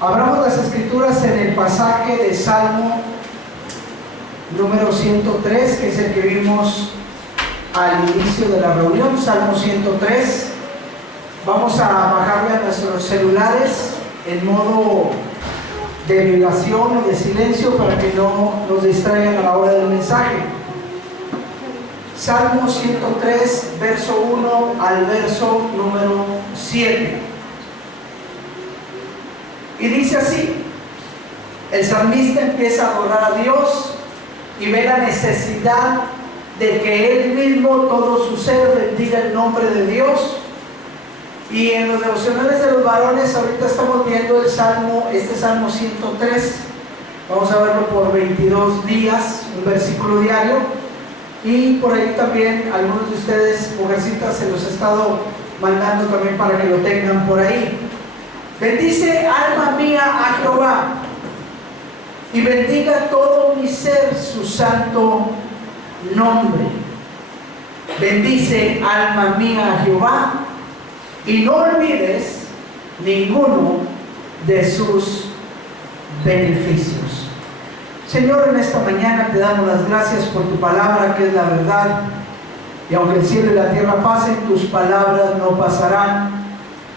Abramos las escrituras en el pasaje de Salmo número 103, que es el que vimos al inicio de la reunión. Salmo 103. Vamos a bajarle a nuestros celulares en modo de vibración o de silencio para que no nos distraigan a la hora del mensaje. Salmo 103, verso 1 al verso número 7. Y dice así: el salmista empieza a adorar a Dios y ve la necesidad de que él mismo, todo su ser, bendiga el nombre de Dios. Y en los devocionales de los varones ahorita estamos viendo el Salmo, este Salmo 103. Vamos a verlo por 22 días, un versículo diario. Y por ahí también algunos de ustedes, mujercitas, se los he estado mandando también para que lo tengan por ahí. Bendice, alma mía, a Jehová, y bendiga todo mi ser su santo nombre. Bendice, alma mía, a Jehová, y no olvides ninguno de sus beneficios. Señor, en esta mañana te damos las gracias por tu palabra, que es la verdad. Y aunque el cielo y la tierra pasen, tus palabras no pasarán,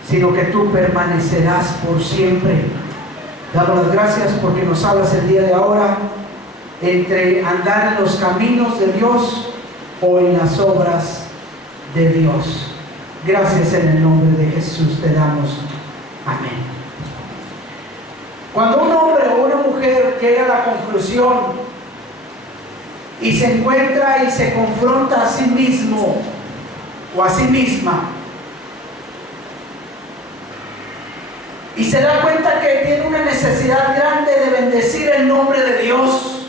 sino que tú permanecerás por siempre. Damos las gracias porque nos hablas el día de ahora entre andar en los caminos de Dios o en las obras de Dios. Gracias en el nombre de Jesús te damos. Amén. Cuando un hombre o una mujer llega a la conclusión y se encuentra y se confronta a sí mismo o a sí misma, y se da cuenta que tiene una necesidad grande de bendecir el nombre de Dios,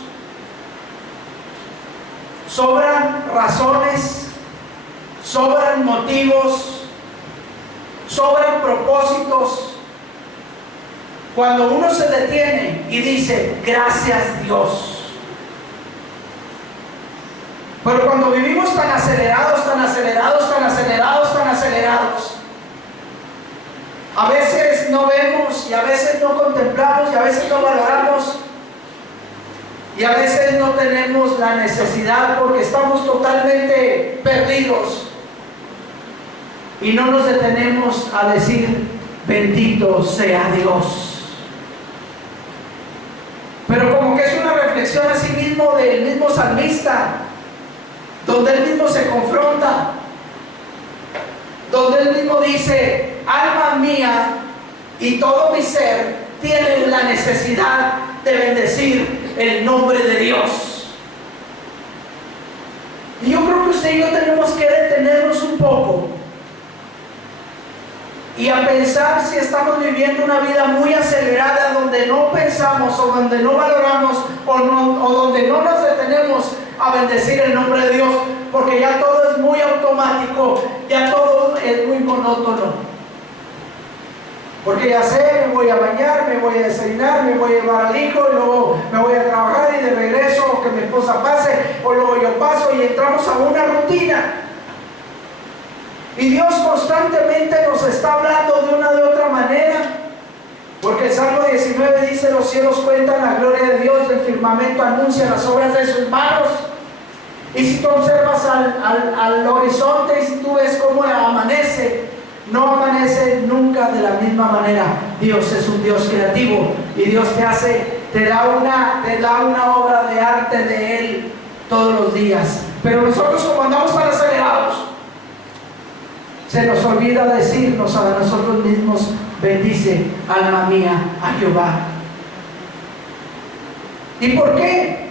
sobran razones, sobran motivos, sobran propósitos, cuando uno se detiene y dice: gracias Dios. Pero cuando vivimos tan acelerados, a veces no vemos, y a veces no contemplamos, y a veces no valoramos, y a veces no tenemos la necesidad porque estamos totalmente perdidos y no nos detenemos a decir: bendito sea Dios. Pero como que es una reflexión a sí mismo del mismo salmista, donde él mismo se confronta, donde él mismo dice: alma mía y todo mi ser tienen la necesidad de bendecir el nombre de Dios. Y yo creo que usted y yo tenemos que detenernos un poco y a pensar si estamos viviendo una vida muy acelerada, donde no pensamos o donde no valoramos o donde no nos detenemos a bendecir el nombre de Dios, porque ya todo es muy automático, ya todo es muy monótono. Porque ya sé, me voy a bañar, me voy a desayunar, me voy a llevar al hijo, y luego me voy a trabajar y de regreso, o que mi esposa pase, o luego yo paso, y entramos a una rutina. Y Dios constantemente nos está hablando de una de otra manera, porque el Salmo 19 dice: los cielos cuentan la gloria de Dios, el firmamento anuncia las obras de sus manos. Y si tú observas al horizonte y si tú ves cómo amanece, no amanece nunca de la misma manera. Dios es un Dios creativo y Dios te da una obra de arte de Él todos los días. Pero nosotros, como andamos tan acelerados, se nos olvida decirnos a nosotros mismos: bendice, alma mía, a Jehová. ¿Y por qué?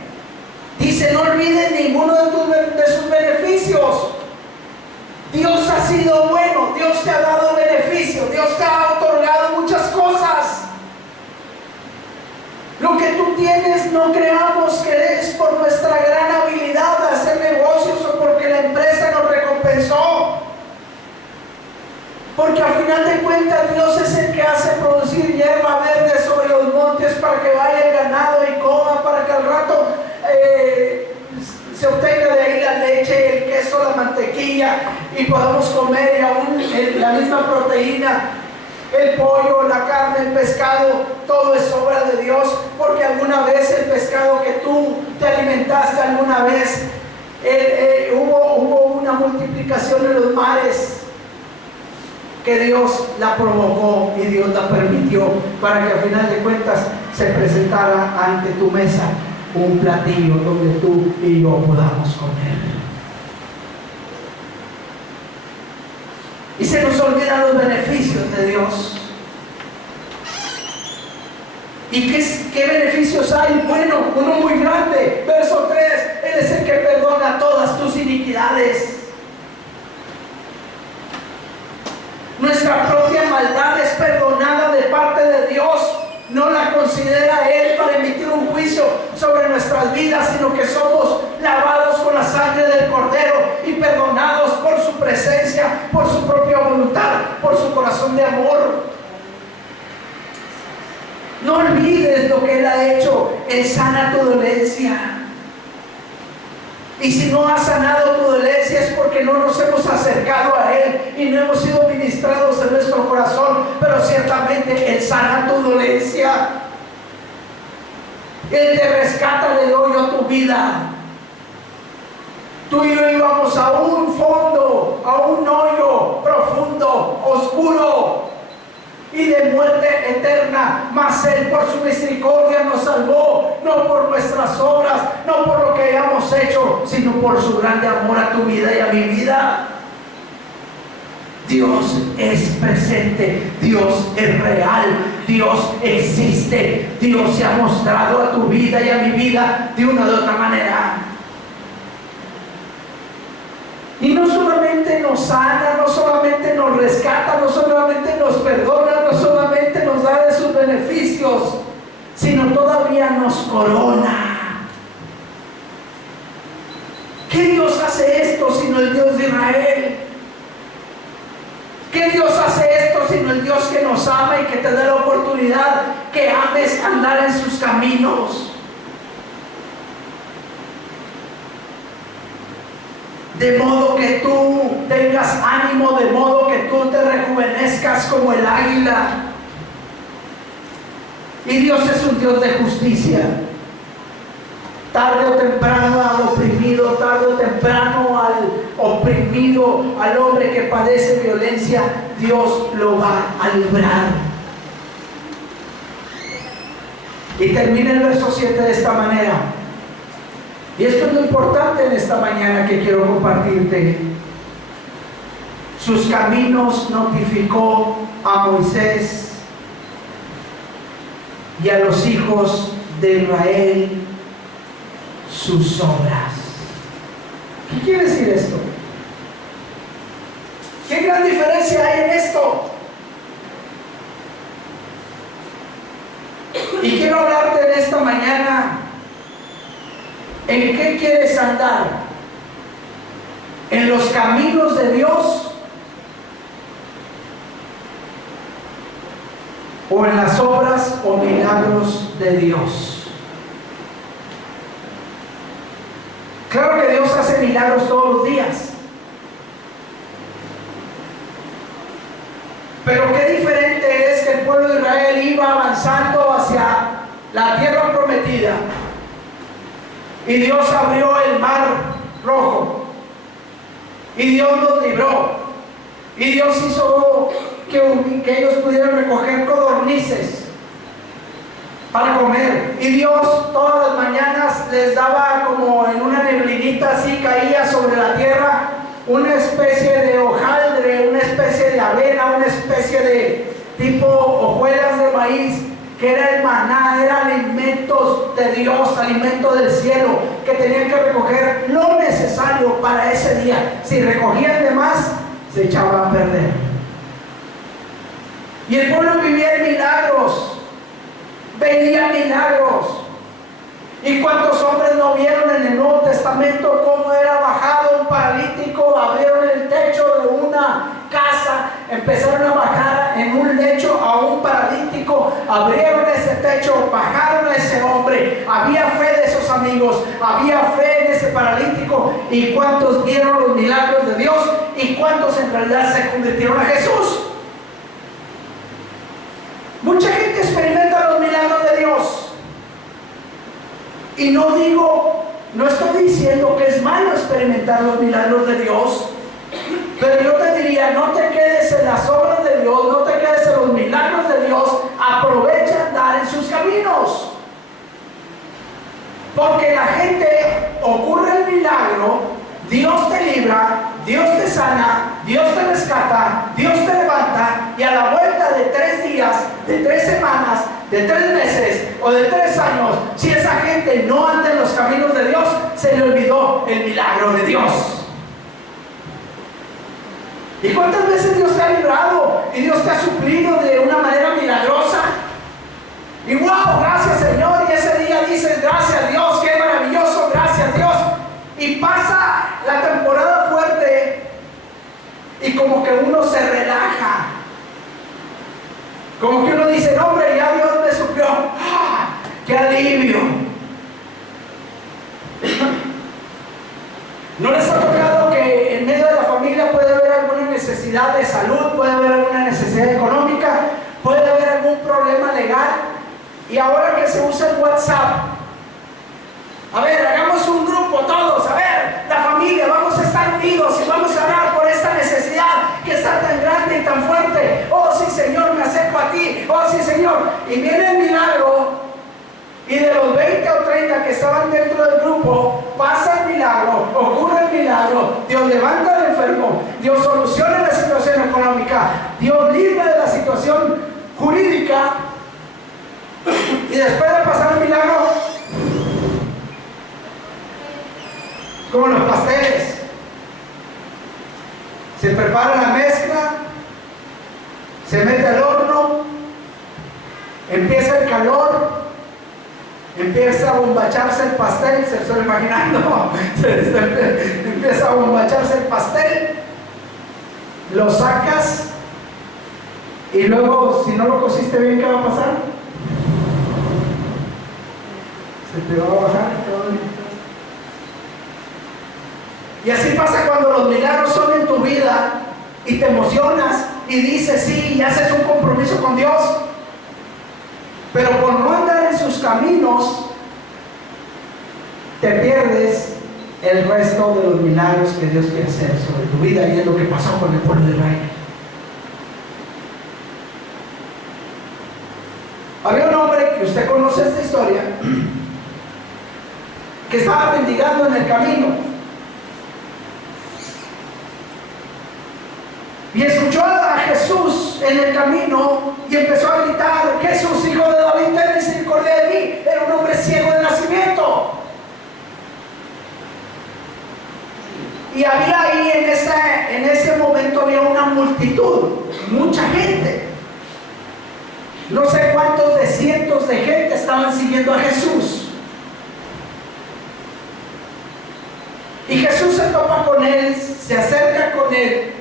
Dice: no olvides ninguno de sus beneficios. Dios ha sido bueno, Dios te ha dado beneficios, Dios te ha otorgado muchas cosas. Lo que tú tienes, no creamos que es por nuestra gran habilidad de hacer negocios o porque la empresa nos recompensó. Porque al final de cuentas Dios es el que hace producir hierba verde sobre los montes para que vaya el ganado y coma, para que al rato se obtenga de ahí la leche, el queso, la mantequilla, y podamos comer y aún la misma proteína El pollo, la carne, el pescado, todo es obra de Dios, porque alguna vez el pescado que tú te alimentaste alguna vez, hubo una multiplicación en los mares que Dios la provocó y Dios la permitió para que al final de cuentas se presentara ante tu mesa un platillo donde tú y yo podamos comer. Y se nos olvidan los beneficios de Dios. ¿Y qué beneficios hay? Bueno, uno muy grande. Verso 3, Él es el que perdona todas tus iniquidades. Nuestra propia maldad es perdonada de parte de Dios. No la considera Él para emitir un juicio sobre nuestras vidas, sino que somos lavados con la sangre del Cordero y perdonados por su presencia, por su propia voluntad, por su corazón de amor. No olvides lo que Él ha hecho. Él sana tu dolencia. Y si no ha sanado tu dolencia es porque no nos hemos acercado a Él y no hemos sido ministrados en nuestro corazón. Pero ciertamente Él sana tu dolencia. Él te rescata del hoyo a tu vida. Tú y yo íbamos a un fondo, a un hoyo profundo, oscuro y de muerte eterna, mas Él por su misericordia nos salvó, no por nuestras obras, no por lo que hayamos hecho, sino por su grande amor a tu vida y a mi vida. Dios es presente, Dios es real, Dios existe, Dios se ha mostrado a tu vida y a mi vida de una u otra manera. Y no solamente nos sana, no solamente nos rescata, no solamente nos perdona, no solamente nos da de sus beneficios, sino todavía nos corona. ¿Qué Dios hace esto sino el Dios de Israel? ¿Qué Dios hace esto sino el Dios que nos ama y que te da la oportunidad que ames andar en sus caminos? De modo que tú tengas ánimo, de modo que tú te rejuvenezcas como el águila. Y Dios es un Dios de justicia. Tarde o temprano al oprimido, tarde o temprano al oprimido, al hombre que padece violencia, Dios lo va a librar. Y termina el verso 7 de esta manera. Y esto es lo importante en esta mañana que quiero compartirte. Sus caminos notificó a Moisés y a los hijos de Israel sus obras. ¿Qué quiere decir esto? ¿Qué gran diferencia hay en esto? Y quiero hablarte en esta mañana. ¿En qué quieres andar? ¿En los caminos de Dios? ¿O en las obras o milagros de Dios? Claro que Dios hace milagros todos los días. Pero qué diferente es que el pueblo de Israel iba avanzando hacia la tierra prometida. Y Dios abrió el mar rojo. Y Dios los libró. Y Dios hizo que ellos pudieran recoger codornices para comer. Y Dios todas las mañanas les daba como en una neblinita así, caía sobre la tierra una especie de hojaldre, una especie de avena, una especie de tipo hojuelas de maíz, que era el maná, eran alimentos de Dios, alimentos del cielo, que tenían que recoger lo necesario para ese día. Si recogían de más, se echaba a perder. Y el pueblo vivía en milagros, veía milagros. ¿Y cuántos hombres no vieron en el Nuevo Testamento cómo era bajado un paralítico? Abrieron el techo de una casa, empezaron a bajar en un lecho a un paralítico, abrieron ese techo, bajaron a ese hombre. Había fe de esos amigos, había fe en ese paralítico. ¿Y cuántos vieron los milagros de Dios? ¿Y cuántos en realidad se convirtieron a Jesús? Y no estoy diciendo que es malo experimentar los milagros de Dios, pero yo te diría, no te quedes en las obras de Dios, no te quedes en los milagros de Dios, aprovecha andar en sus caminos. Porque la gente, ocurre el milagro, Dios te libra, Dios te sana, Dios te rescata, Dios te levanta, y a la vuelta de 3 días, de 3 semanas, de 3 meses o de 3 años, si esa gente no anda en los caminos de Dios, se le olvidó el milagro de Dios. ¿Y cuántas veces Dios te ha librado y Dios te ha suplido de una manera milagrosa? Y wow, gracias Señor, y ese día dices, gracias Dios, qué maravilloso, gracias Dios. Y pasa la temporada fuerte y como que uno se relaja, como que uno dice, no hombre, ya Dios me suplió. ¡Ah, qué alivio! ¿No les ha tocado que en medio de la familia puede haber alguna necesidad de salud, puede haber alguna necesidad económica, puede haber algún problema legal? Y ahora que se usa el WhatsApp, a ver, hagamos un grupo todos, a ver, la familia, vamos a estar unidos y vamos a orar por esta necesidad que está tan grande y tan fuerte. Oh sí Señor, me acerco a ti, oh sí Señor. Y viene el milagro, y de los 20 o 30 que estaban dentro del grupo, pasa el milagro, ocurre el milagro, Dios levanta al enfermo, Dios soluciona la situación económica, Dios libra de la situación jurídica. Y después de pasar el milagro, como los pasteles, se prepara la mezcla, se mete al horno, empieza el calor, empieza a bombacharse el pastel, se estoy imaginando, empieza a bombacharse el pastel, lo sacas y luego, si no lo cociste bien, ¿qué va a pasar? Se te va a bajar todo. Y así pasa cuando los milagros son en tu vida y te emocionas y dices sí, y haces un compromiso con Dios, pero por no andar en sus caminos te pierdes el resto de los milagros que Dios quiere hacer sobre tu vida, y es lo que pasó con el pueblo de Israel. Había un hombre, que usted conoce esta historia, que estaba mendigando en el camino y escuchó a Jesús en el camino y empezó a gritar: Jesús, hijo de David, ten misericordia de mí. Era un hombre ciego de nacimiento. Y había ahí en ese momento había una multitud, mucha gente. No sé cuántos de cientos de gente estaban siguiendo a Jesús. Y Jesús se topa con él, se acerca con él,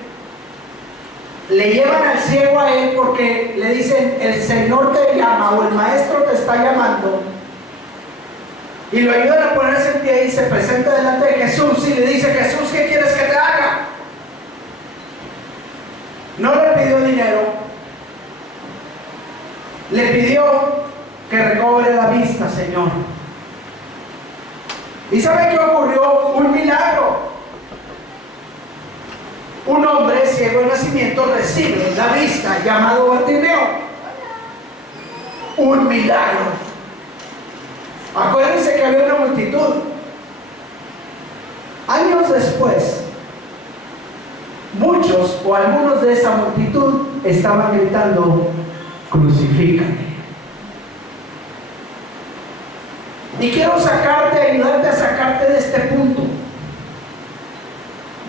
le llevan al ciego a él porque le dicen: el Señor te llama, o el Maestro te está llamando. Y lo ayudan a ponerse en pie y se presenta delante de Jesús y le dice: Jesús, ¿qué quieres que te haga? No le pidió dinero, le pidió que recobre la vista, Señor. ¿Y sabe qué ocurrió? Un milagro. Un hombre ciego de nacimiento recibe la vista, llamado Bartimeo. Un milagro. Acuérdense que había una multitud. Años después, muchos o algunos de esa multitud estaban gritando: crucifícame. Y quiero ayudarte a sacarte de este punto.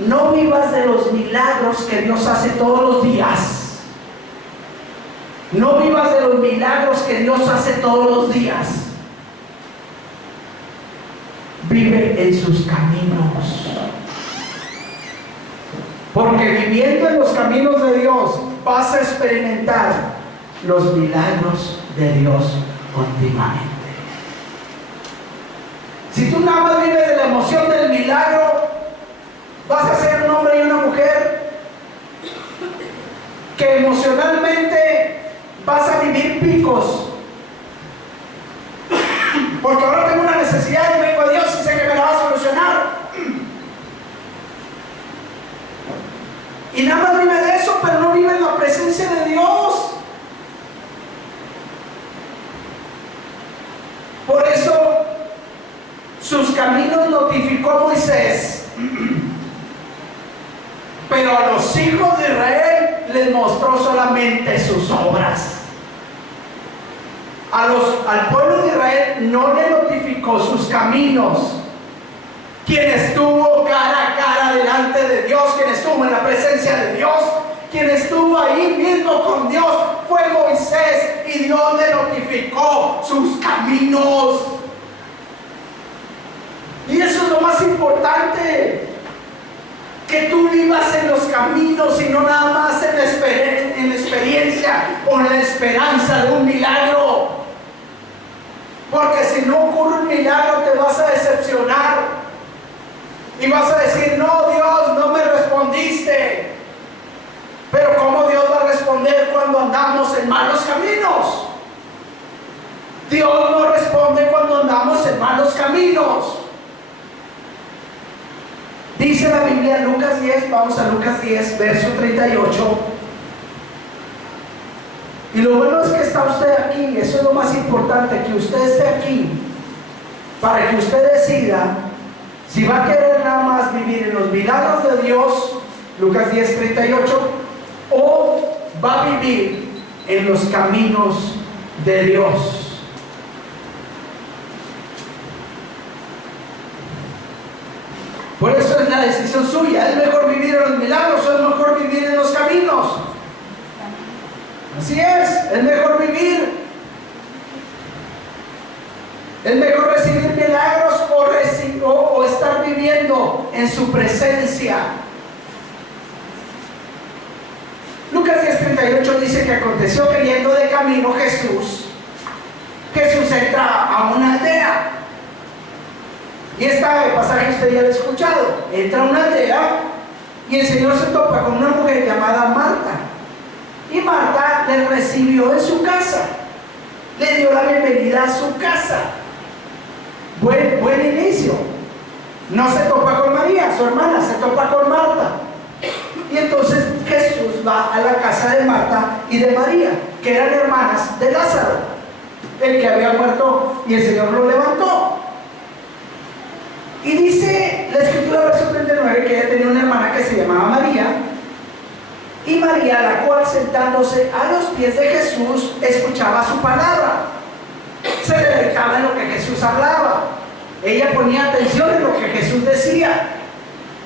No vivas de los milagros que Dios hace todos los días. No vivas de los milagros que Dios hace todos los días. Vive en sus caminos. Porque viviendo en los caminos de Dios vas a experimentar los milagros de Dios continuamente. Si tú nada más vives de la emoción del milagro, vas a ser un hombre y una mujer que emocionalmente vas a vivir picos. Porque ahora tengo una necesidad necesidad y vengo a Dios y sé que me la va a solucionar. Y nada más vive de eso, pero no vive en la presencia de Dios. Por eso sus caminos notificó Moisés, pero a los hijos de Israel les mostró solamente sus obras. Al pueblo de Israel no le notificó sus caminos. Quien estuvo cara a cara delante de Dios, quien estuvo en la presencia de Dios, quien estuvo ahí mismo con Dios, fue Moisés, y Dios le notificó sus caminos. Y eso es lo más importante, que tú vivas en los caminos y no nada más en la experiencia o en la esperanza de un milagro. Porque si no ocurre un milagro te vas a decepcionar y vas a decir: no, Dios, no me respondiste. Pero ¿cómo Dios va a responder cuando andamos en malos caminos? Dios no responde cuando andamos en malos caminos. Dice la Biblia en Lucas 10, vamos a Lucas 10, verso 38. Y lo bueno es que está usted aquí, eso es lo más importante, que usted esté aquí, para que usted decida si va a querer nada más vivir en los milagros de Dios, Lucas 10, 38, o va a vivir en los caminos de Dios. Por eso es la decisión suya. ¿Es mejor vivir en los milagros o es mejor vivir en los caminos? Así es mejor vivir. Es mejor recibir milagros o estar viviendo en su presencia. Lucas 10:38 dice que aconteció que yendo de camino Jesús entra a una aldea. Y este pasaje usted ya lo ha escuchado. Entra a una aldea y el Señor se topa con una mujer llamada Marta. Y Marta le recibió en su casa, le dio la bienvenida a su casa. Buen inicio. No se topa con María, su hermana, se topa con Marta. Y entonces Jesús va a la casa de Marta y de María, que eran hermanas de Lázaro, el que había muerto, y el Señor lo levantó. Y dice la Escritura, verso 39, que ella tenía una hermana que se llamaba María. Y María, la cual sentándose a los pies de Jesús, escuchaba su palabra. Se dedicaba en lo que Jesús hablaba. Ella ponía atención en lo que Jesús decía.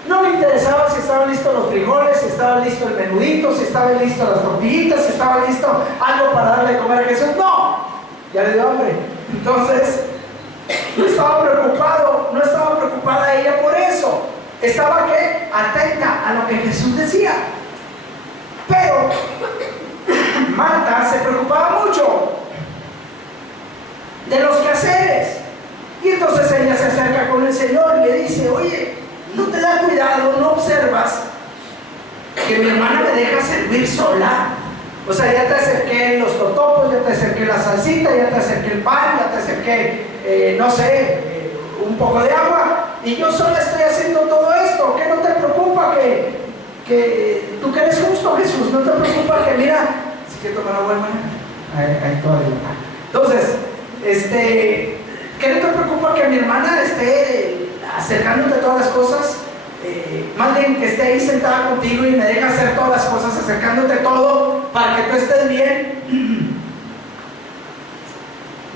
No le interesaba si estaban listos los frijoles, si estaba listo el menudito, si estaban listas las tortillitas, si estaba listo algo para darle de comer a Jesús. No, ya le dio hambre. Entonces, no estaba preocupada ella por eso. Estaba ¿qué? Atenta a lo que Jesús decía. Pero Marta se preocupaba mucho de los quehaceres. Y entonces ella se acerca con el Señor y le dice: oye, ¿no te da cuidado, no observas que mi hermana me deja servir sola? O sea, ya te acerqué los totopos, ya te acerqué la salsita, ya te acerqué el pan, ya te acerqué, no sé, un poco de agua, y yo sola estoy haciendo todo esto. ¿Qué no te preocupa que tú que eres justo, Jesús? ¿No te preocupa que, mira, si quieres tomar agua, hermana? Ahí todavía. Entonces, ¿qué no te preocupa que mi hermana esté acercándote todas las cosas? Más bien que esté ahí sentada contigo y me deja hacer todas las cosas, acercándote todo para que tú estés bien.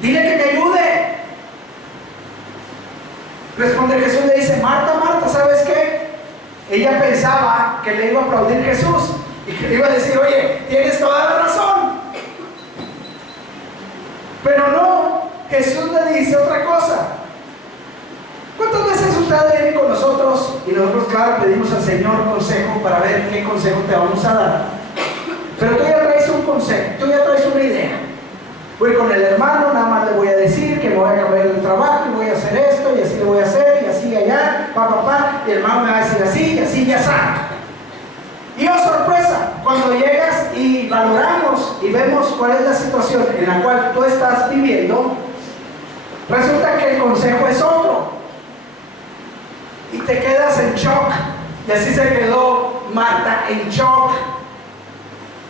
Dile que me ayude. Responde Jesús, le dice: Marta, Marta, ¿sabes qué? Ella pensaba que le iba a aplaudir Jesús y que le iba a decir: oye, tienes toda la razón. Pero no, Jesús le dice otra cosa. ¿Cuántas veces usted viene con nosotros y nosotros, claro, pedimos al Señor consejo para ver qué consejo te vamos a dar? Pero tú ya traes un consejo, tú ya traes una idea. Voy con el hermano, nada más le voy a decir que me voy a cambiar el trabajo y voy a hacer esto y así lo voy a hacer y así allá, y el hermano me va a decir así y así ya sabe. Y oh sorpresa, cuando llegas y valoramos y vemos cuál es la situación en la cual tú estás viviendo, resulta que consejo es otro. Y te quedas en shock. Y así se quedó Marta en shock.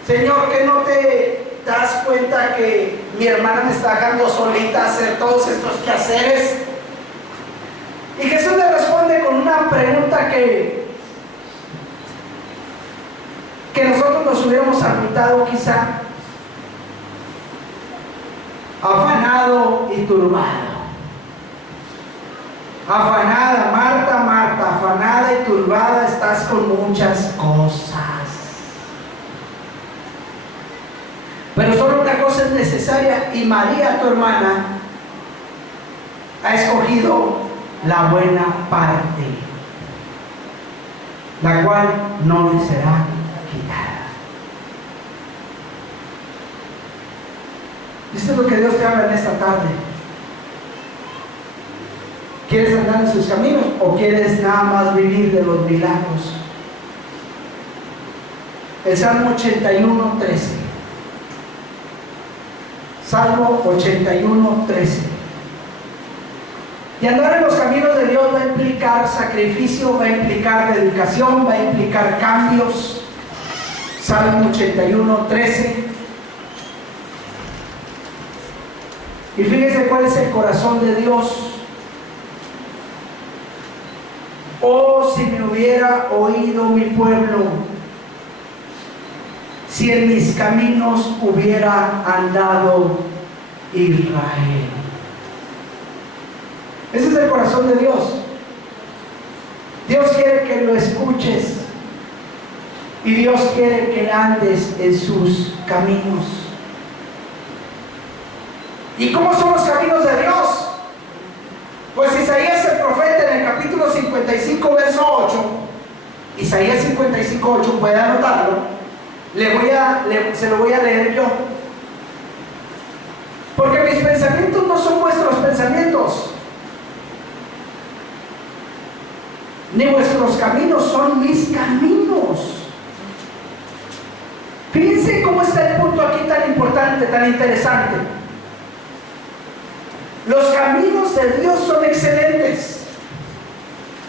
Señor, ¿que no te das cuenta que mi hermana me está dejando solita hacer todos estos quehaceres? Y Jesús le responde con una pregunta que nosotros nos hubiéramos agüitado quizá. Afanado y turbado. Afanada, Marta, Marta, afanada y turbada estás con muchas cosas. Pero solo una cosa es necesaria, y María, tu hermana, ha escogido la buena parte, la cual no le será quitada. ¿Viste lo que Dios te habla en esta tarde? ¿Quieres andar en sus caminos o quieres nada más vivir de los milagros? El Salmo 81:13. Salmo 81:13. Y andar en los caminos de Dios va a implicar sacrificio, va a implicar dedicación, va a implicar cambios. Salmo 81:13. Y fíjese cuál es el corazón de Dios. Oh, si me hubiera oído mi pueblo, si en mis caminos hubiera andado Israel. Ese es el corazón de Dios. Dios quiere que lo escuches y Dios quiere que andes en sus caminos. ¿Y cómo son los caminos de Dios? Pues Isaías el profeta en el capítulo 55 verso 8, Isaías 55:8, puede anotarlo, se lo voy a leer yo. Porque mis pensamientos no son vuestros pensamientos, ni vuestros caminos son mis caminos. Fíjense cómo está el punto aquí tan importante, tan interesante. Los caminos de Dios son excelentes.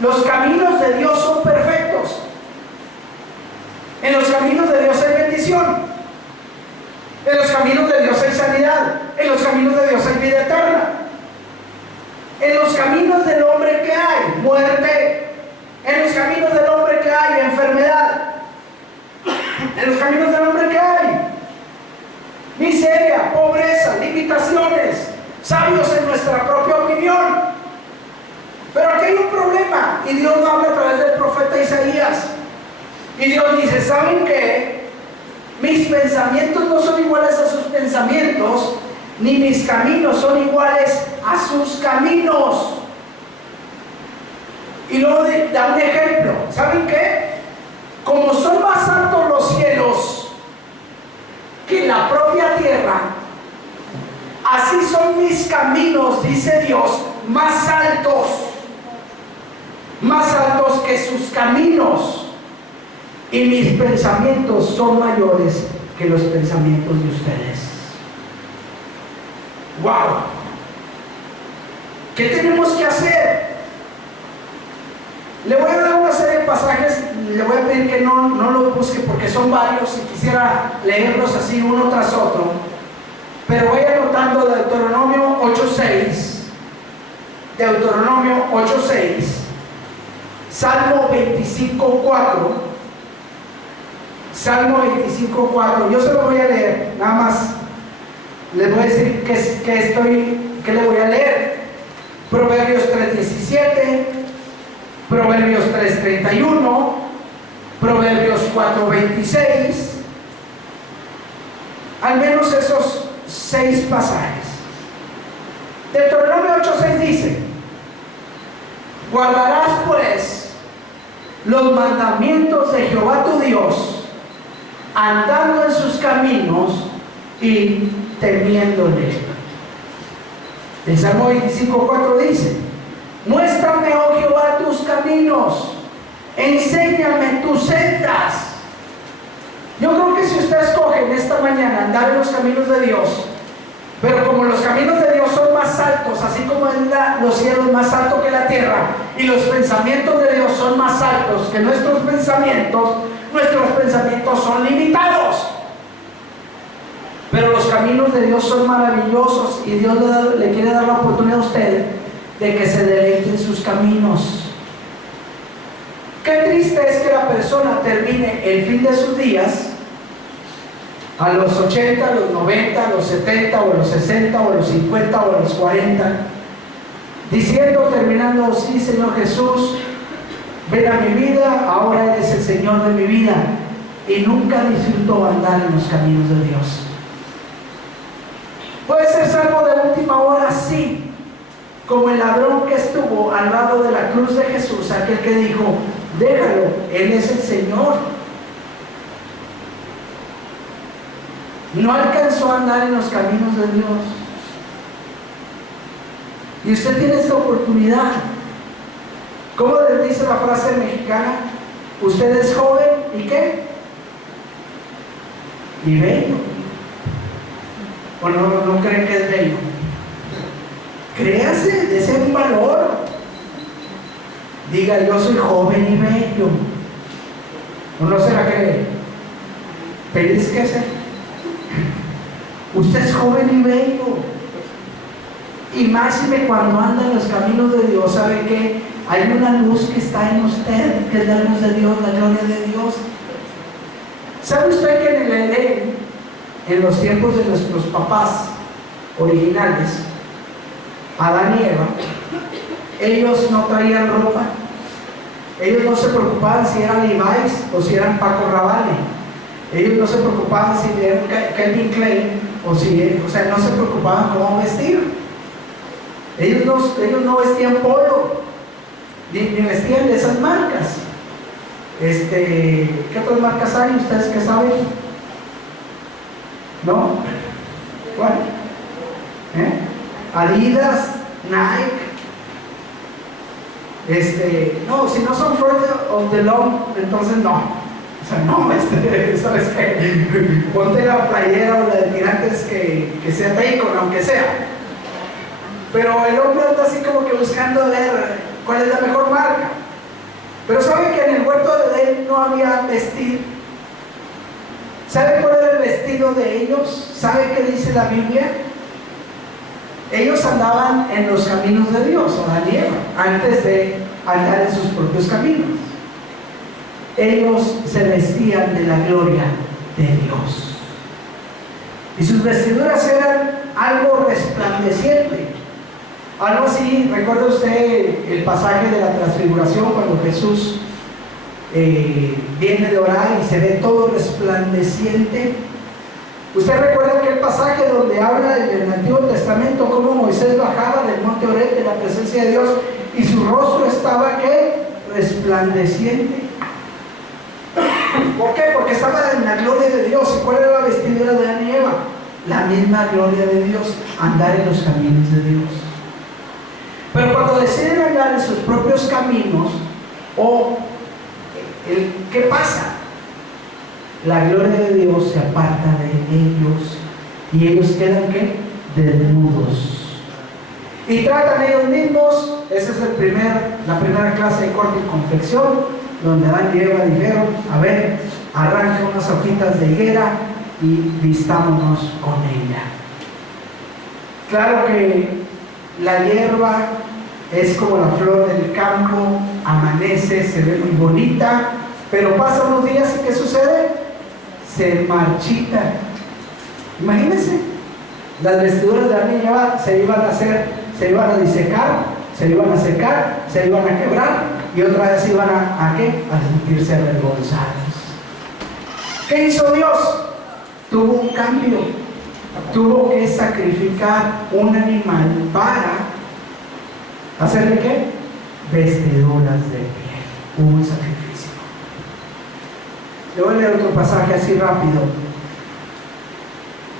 Los caminos de Dios son perfectos. En los caminos de Dios hay bendición. En los caminos de Dios hay sanidad. En los caminos de Dios hay vida eterna. En los caminos del hombre que hay muerte. En los caminos del hombre que hay enfermedad. En los caminos del hombre que hay miseria, pobreza, limitaciones. Sabios en nuestra propia opinión. Pero aquí hay un problema, y Dios lo habla a través del profeta Isaías. Y Dios dice, ¿saben qué? Mis pensamientos no son iguales a sus pensamientos, ni mis caminos son iguales a sus caminos. Y luego da un ejemplo. ¿Saben qué? Como son más altos los cielos que la propia tierra, así son mis caminos, dice Dios, más altos que sus caminos, y mis pensamientos son mayores que los pensamientos de ustedes. ¡Wow! ¿Qué tenemos que hacer? Le voy a dar una serie de pasajes, le voy a pedir que no los busque porque son varios y quisiera leerlos así uno tras otro. Pero vaya anotando Deuteronomio 8:6, Deuteronomio 8:6, Salmo 25:4, Salmo 25:4. Yo se lo voy a leer, nada más les voy a decir que le voy a leer. Proverbios 3:17, Proverbios 3:31, Proverbios 4:26, al menos esos 6 pasajes. Deuteronomio 8:6 dice: guardarás pues los mandamientos de Jehová tu Dios, andando en sus caminos y temiéndole. El Salmo 25:4 dice: muéstrame, oh Jehová, tus caminos, enséñame tus sendas. Yo creo que si usted escoge en esta mañana andar en los caminos de Dios, pero como los caminos de Dios son más altos altos, así como los cielos más altos que la tierra, y los pensamientos de Dios son más altos que nuestros pensamientos son limitados. Pero los caminos de Dios son maravillosos y Dios le quiere dar la oportunidad a usted de que se deleite en sus caminos. Qué triste es que la persona termine el fin de sus días a los 80, a los 90, a los 70, o a los 60, o a los 50, o a los 40, diciendo, terminando: sí, Señor Jesús, ven a mi vida, ahora eres el Señor de mi vida, y nunca disfrutó andar en los caminos de Dios. Puede ser salvo de última hora, sí, como el ladrón que estuvo al lado de la cruz de Jesús, aquel que dijo: déjalo, Él es el Señor. No alcanzó a andar en los caminos de Dios. Y usted tiene esta oportunidad. ¿Cómo les dice la frase mexicana? Usted es joven, ¿y qué? Y bello. ¿O no creen que es bello? Créase, desee un valor. Diga: yo soy joven y bello. ¿O no se la cree? Pellizquese. Usted es joven y bello. Y máxime cuando anda en los caminos de Dios. ¿Sabe qué? Hay una luz que está en usted, que es la luz de Dios, la gloria de Dios. ¿Sabe usted que en el Edén, en los tiempos de nuestros papás originales, Adán y Eva, ellos no traían ropa? Ellos no se preocupaban si eran Levi's o si eran Paco Rabanne. Ellos no se preocupaban si eran Calvin Klein no se preocupaban cómo vestir. Ellos no vestían polo, ni vestían de esas marcas. ¿Qué otras marcas hay? ¿Ustedes qué saben? ¿No? ¿Cuál? Adidas, Nike. No, si no son Further of the Law, entonces no. O sea, no, ¿sabes qué? Ponte la playera o la de tirantes que sea Taycon, aunque sea. Pero el hombre anda así como que buscando ver cuál es la mejor marca. Pero ¿sabe que en el huerto de Edén no había vestir? ¿Sabe cuál era el vestido de ellos? ¿Sabe qué dice la Biblia? Ellos andaban en los caminos de Dios, Adán y Eva, antes de andar en sus propios caminos. Ellos se vestían de la gloria de Dios. Y sus vestiduras eran algo resplandeciente. Algo así, ¿recuerda usted el pasaje de la transfiguración cuando Jesús viene de orar y se ve todo resplandeciente? ¿Usted recuerda aquel pasaje donde habla en el Antiguo Testamento cómo Moisés bajaba del monte Oreb de la presencia de Dios y su rostro estaba ¿qué? Resplandeciente? ¿Por qué? Porque estaba en la gloria de Dios. ¿Y cuál era la vestidura de Adán y Eva? La misma gloria de Dios, andar en los caminos de Dios. Pero cuando deciden andar en sus propios caminos, ¿qué pasa? La gloria de Dios se aparta de ellos y ellos quedan ¿qué? Desnudos. Y tratan ellos mismos. Esa es la primera clase de corte y confección, donde Adán y Eva dijeron: a ver, arranca unas hojitas de higuera y vistámonos con ella. Claro que la hierba es como la flor del campo, amanece, se ve muy bonita, pero pasan unos días y ¿qué sucede? Se marchita. Imagínense, las vestiduras de Adán y Eva se iban a disecar, se iban a secar, se iban a quebrar y otra vez iban ¿a qué? A sentirse avergonzados. ¿Qué hizo Dios? Tuvo un cambio. Tuvo que sacrificar un animal para ¿hacerle qué? Vestiduras de piel. Hubo un sacrificio. Le voy a leer otro pasaje así rápido.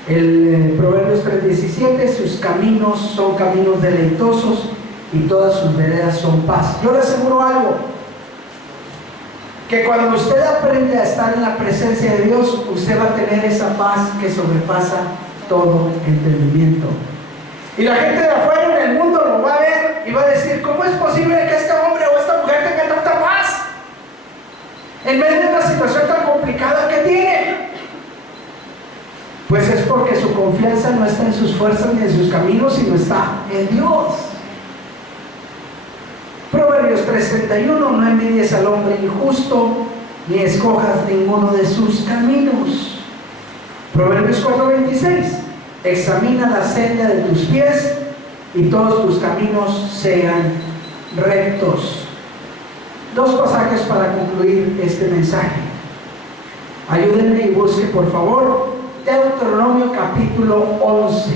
El Proverbios 3:17: sus caminos son caminos deleitosos y todas sus veredas son paz. Yo le aseguro algo, que cuando usted aprende a estar en la presencia de Dios, usted va a tener esa paz que sobrepasa todo entendimiento. Y la gente de afuera en el mundo en medio de una situación tan complicada que tiene? Pues es porque su confianza no está en sus fuerzas ni en sus caminos, sino está en Dios. Proverbios 3:31: no envidies al hombre injusto, ni escojas ninguno de sus caminos. Proverbios 4:26: examina la senda de tus pies y todos tus caminos sean rectos. Dos pasajes para concluir este mensaje. Ayúdenme y busque por favor Deuteronomio capítulo 11.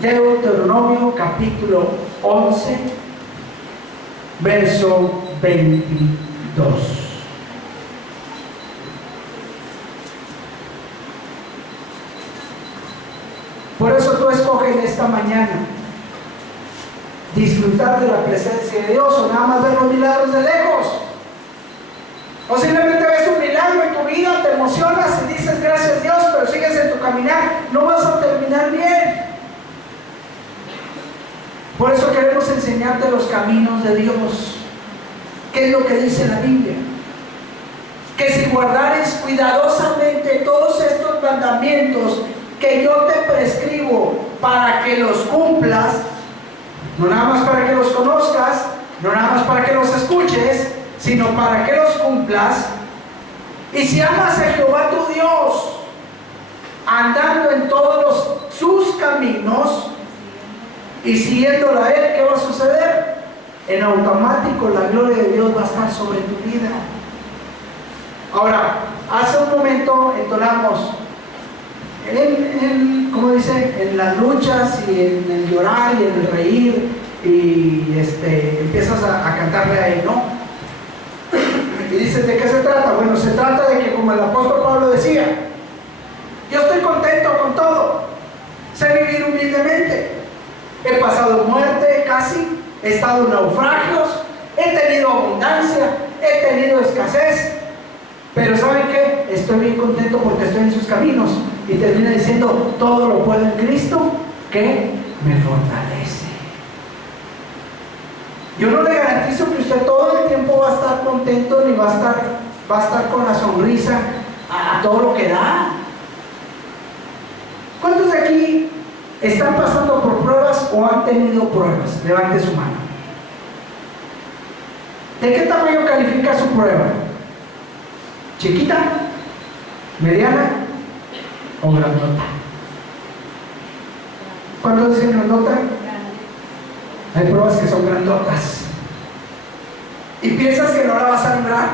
Deuteronomio capítulo 11, verso 22. Por eso tú escoges esta mañana disfrutar de la presencia de Dios, o nada más ver los milagros de lejos, o simplemente ves un milagro en tu vida, te emocionas y dices gracias Dios, pero sigues en tu caminar, no vas a terminar bien. Por eso queremos enseñarte los caminos de Dios. ¿Qué es lo que dice la Biblia? Que si guardares cuidadosamente todos estos mandamientos que yo te prescribo para que los cumplas, no nada más para que los conozcas, no nada más para que los escuches, sino para que los cumplas. Y si amas a Jehová tu Dios, andando en todos sus caminos y siguiéndolo a Él, ¿qué va a suceder? En automático la gloria de Dios va a estar sobre tu vida. Ahora, hace un momento entonamos ¿cómo dice? En las luchas y en el llorar y en el reír, y empiezas a cantarle a Él, ¿no? Y dices, ¿de qué se trata? Bueno, se trata de que, como el apóstol Pablo decía, yo estoy contento con todo, sé vivir humildemente, he pasado muerte casi, he estado en naufragios, he tenido abundancia, he tenido escasez, pero ¿saben qué? Estoy bien contento porque estoy en sus caminos. Y termina diciendo, todo lo puedo en Cristo que me fortalece. Yo no le garantizo que usted todo el tiempo va a estar contento, ni va a estar con la sonrisa a todo lo que da. ¿Cuántos de aquí están pasando por pruebas o han tenido pruebas? Levante su mano. ¿De qué tamaño califica su prueba? ¿Chiquita? ¿Mediana? ¿O grandota? ¿Cuántos dicen grandota? Hay pruebas que son grandotas. ¿Y piensas que no la vas a librar?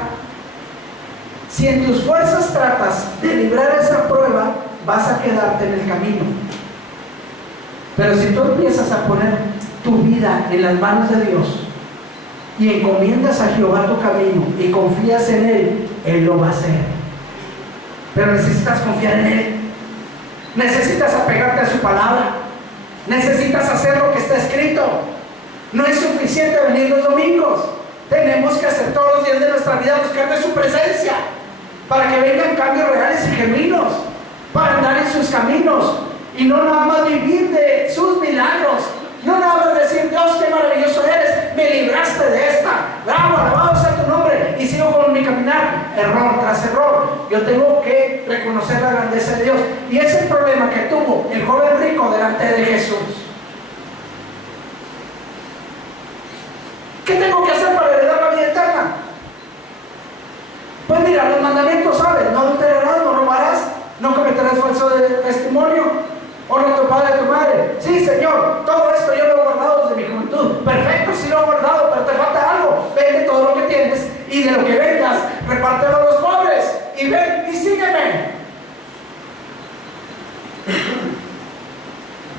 Si en tus fuerzas tratas de librar esa prueba, vas a quedarte en el camino. Pero si tú empiezas a poner tu vida en las manos de Dios y encomiendas a Jehová tu camino y confías en Él, Él lo va a hacer. Pero necesitas confiar en Él. Necesitas apegarte a su palabra. Necesitas hacer lo que está escrito. No es suficiente venir los domingos. Tenemos que hacer todos los días de nuestra vida, buscar de su presencia, para que vengan cambios reales y genuinos, para andar en sus caminos y no nada más vivir de sus milagros. No nada más decir, Dios, qué maravilloso eres, me libraste de esta, bravo, alabado sea tu nombre, y sigo con mi caminar, error tras error. Yo tengo que reconocer la grandeza de Dios. Y ese es el problema que tuvo el joven rico delante de Jesús. ¿Qué tengo que hacer para heredar la vida eterna? Pues mira, los mandamientos, ¿sabes? No adulterarás, no robarás, no cometerás falso testimonio, honra a tu padre y a tu madre. Sí, Señor, todo esto yo lo he guardado desde mi juventud. Perfecto, sí lo he guardado, pero te falta algo. Vende todo lo que tienes y de lo que vendas, repártelo a los pobres. Y ven y sígueme.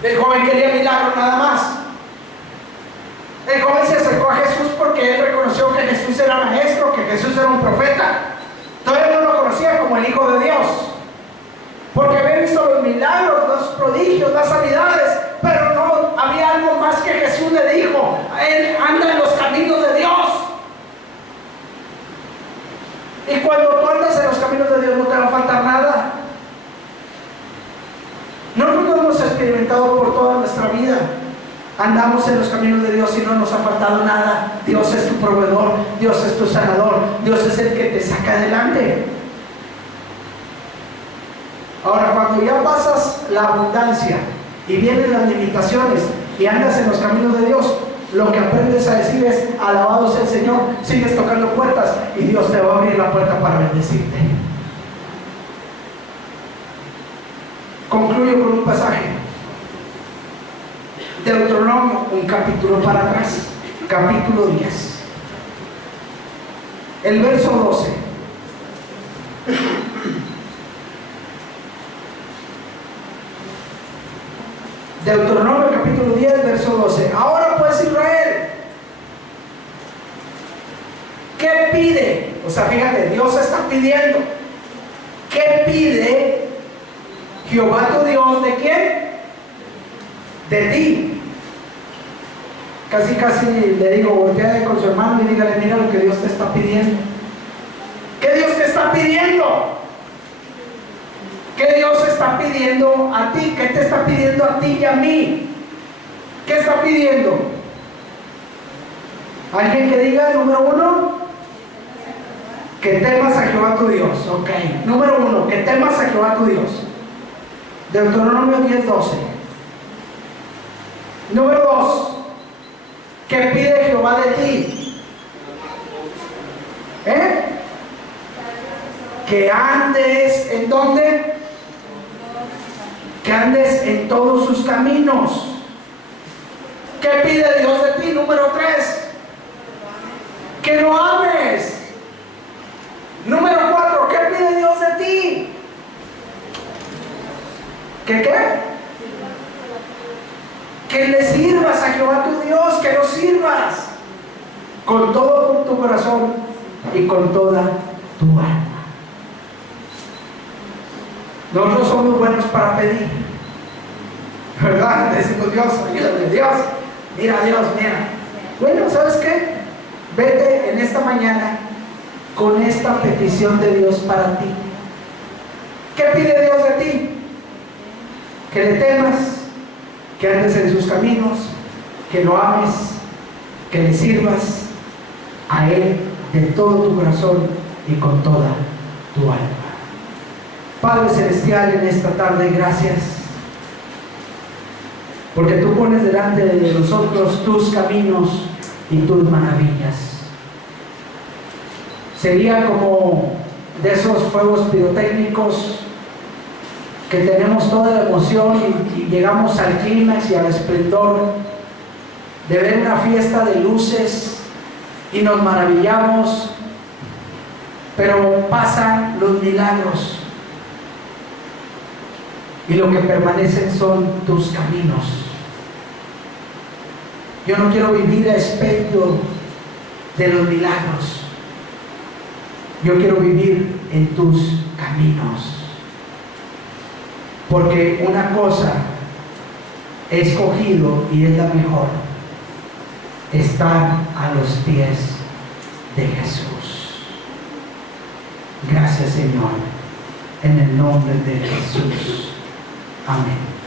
El joven quería milagros nada más. El joven se acercó a Jesús porque él reconoció que Jesús era maestro, que Jesús era un profeta. Todavía no lo conocía como el Hijo de Dios, porque había visto los milagros, los prodigios, las sanidades, pero no había algo más que Jesús le dijo. Él anda en los caminos de Dios. Y cuando tú andas en los caminos de Dios no te va a faltar nada. No lo hemos experimentado por toda nuestra vida. andamos en los caminos de Dios y no nos ha faltado nada. Dios es tu proveedor, Dios es tu sanador, Dios es el que te saca adelante. Ahora, cuando ya pasas la abundancia y vienen las limitaciones y andas en los caminos de Dios, lo que aprendes a decir es: alabado sea el Señor. Sigues tocando puertas y Dios te va a abrir la puerta para bendecirte. Concluyo con un pasaje. Deuteronomio, un capítulo para atrás, capítulo 10, el verso 12. Deuteronomio capítulo 10, verso 12. Ahora pues, Israel, ¿qué pide? O sea, fíjate, Dios está pidiendo. ¿Qué pide Jehová tu Dios? ¿De quién? De ti. Casi le digo, voltea con su hermano y dígale: mira lo que Dios te está pidiendo. ¿Qué Dios te está pidiendo? ¿Qué Dios está pidiendo a ti? ¿Qué te está pidiendo a ti y a mí? ¿Qué está pidiendo? ¿Alguien que diga? Número 1, que temas a Jehová tu Dios. Ok. Número 1, que temas a Jehová tu Dios. Deuteronomio 10:12. Número 2, ¿qué pide Jehová de ti? Que andes ¿en dónde? Que andes en todos sus caminos. ¿Qué pide Dios de ti? Número 3, que lo ames. Número 4, ¿qué pide Dios de ti? ¿Qué qué? Que le sirvas a Jehová tu Dios, que lo sirvas con todo tu corazón y con toda tu alma. Nosotros somos buenos para pedir, ¿verdad? Decimos: Dios, ayúdame, Dios, mira, mira. Bueno, ¿sabes qué? Vete en esta mañana con esta petición de Dios para ti. ¿Qué pide Dios de ti? Que le temas, que andes en sus caminos, que lo ames, que le sirvas a Él de todo tu corazón y con toda tu alma. Padre Celestial, en esta tarde, gracias, porque tú pones delante de nosotros tus caminos y tus maravillas. Sería como de esos fuegos pirotécnicos que tenemos toda la emoción y llegamos al clímax y al esplendor de ver una fiesta de luces y nos maravillamos, pero pasan los milagros y lo que permanecen son tus caminos. Yo no quiero vivir a expendio de los milagros. Yo quiero vivir en tus caminos. Porque una cosa he escogido y es la mejor: estar a los pies de Jesús. Gracias, Señor, en el nombre de Jesús. Amén.